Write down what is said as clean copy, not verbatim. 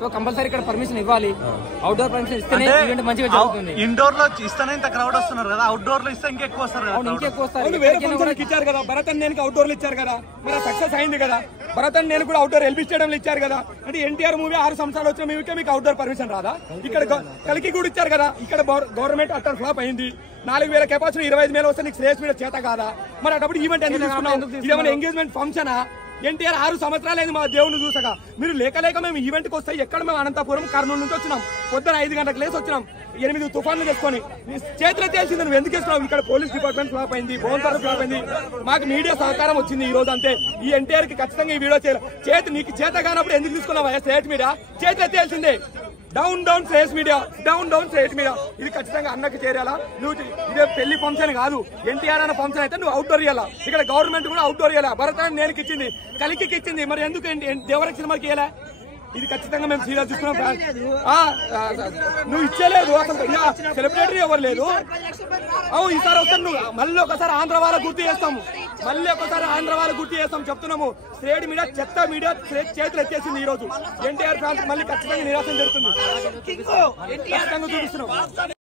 So compulsory ఇక్కడ permission ఇవ్వాలి. Outdoor permission ఇస్తేనే ఈవెంట్ మంచిగా జరుగుతుంది. ఇండోర్ లో ఇస్తేనే ఇంత క్రౌడ్ వస్తున్నారు కదా, అవుట్డోర్ లో ఇస్తే ఇంకెక్కువ వస్తారు. ఇంకెక్కువ వస్తారు. వేరే ఫంక్షన్కి ఇచ్చారు కదా, భరత్ అన్న నేను అవుట్డోర్ లో ఇచ్చారు కదా, మరి సక్సెస్ అయింది కదా. భరత్ అన్న నేను కూడా అవుట్డోర్ ఎల్బీ స్టేడియం లో ఇచ్చారు కదా. అంటే ఎన్టీఆర్ మూవీ 6 సంవత్సరాలు వచ్చిన మూవీకే మీకు అవుట్డోర్ పర్మిషన్ రాదా? ఇక్కడ కలికి కూడా ఇచ్చారు కదా. ఇక్కడ గవర్నమెంట్ అట్టర్ ఫ్లాప్ అయింది. 4000 కెపాసిటీ 25,000 వస్తే నీకు శ్రేయస్ మీద చేత కాదా? మరి అటప్పుడు ఈవెంట్ ఎందుకు తీసుకున్నావు? ఇదేమైనా ఎంగేజ్మెంట్ ఫంక్షనా? ఎన్టీఆర్ 6 సంవత్సరాలు మా దేవుని చూసగా మీరు లేక మేము ఈవెంట్కి వస్తే ఎక్కడ మేము అనంతపురం కర్నూలు నుంచి వచ్చినాం. పొద్దున 5 గంటలకు లేసి వచ్చినాం. 8 తుఫాన్లు తెచ్చుకొని చేతిలో తేల్చింది. నువ్వు ఎందుకు వేసుకున్నావు? ఇక్కడ పోలీస్ డిపార్ట్మెంట్ ఫ్లాప్ అయింది, బోన్సార్ ఫ్లాప్ అయింది. మాకు మీడియా సహకారం వచ్చింది ఈ రోజు అంతే. ఈ ఎన్టీఆర్ కి ఖచ్చితంగా ఈ వీడియో చేయాలి. నీకు చేత కానప్పుడు ఎందుకు తీసుకున్నావా? స్టేట్ మీడియా చేతిలో తేల్చిందే. Down Shreyas media, down Shreyas media. ఇది ఖచ్చితంగా అన్నకి చేరాలా? నువ్వు ఇదే పెళ్లి ఫంక్షన్ కాదు, ఎన్టీఆర్ అన్న ఫంక్షన్ అయితే నువ్వు అవుట్డోర్ ఇవ్వాలా. ఇక్కడ గవర్నమెంట్ కూడా అవుట్డోర్ ఇవ్వాలా. భరతాన్ని నేనికి ఇచ్చింది, కలికి ఇచ్చింది, మరి ఎందుకు దేవరక్ష సినిమాకి ఇవ్వాలా? ఇది ఖచ్చితంగా మేము సీరియస్ చూస్తున్నాం. నువ్వు ఇచ్చేలేదు అసలు, సెలబ్రిటీ ఎవరు లేదు. ఈసారి వస్తాను నువ్వు మళ్ళీ ఒకసారి ఆంధ్ర వాళ్ళ గుర్తు చేస్తాము, చెప్తున్నాము. స్ట్రేట్ మీడియా చెత్త మీడియా చేతులు ఎత్తేసింది ఈ రోజు. ఎన్టీఆర్ ఫ్యాన్స్ మళ్ళీ ఖచ్చితంగా నిరాశ జరుగుతుంది. ఖచ్చితంగా చూపిస్తున్నాం.